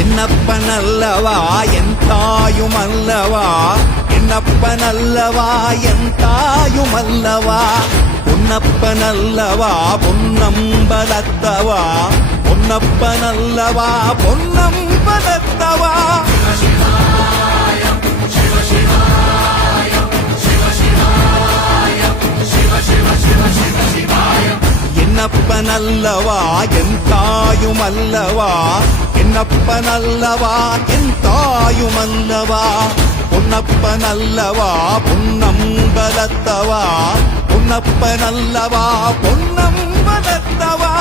என்னப்பனல்லவா என் தாயுமல்லவா, என்னப்பனல்லவா என் தாயுமல்லவா, பொன்னப்பனல்லவா பொன்னம்பலத்தவா, பொன்னப்பனல்லவா பொன்னம்பலத்தவா. என்னப்பனல்லவா என் தாயுமல்லவா, என்னப்பனல்லவா என் தாயுமல்லவா, பொன்னப்பனல்லவா பொன்னம்பலத்தவா, பொன்னப்பனல்லவா பொன்னம்பலத்தவா.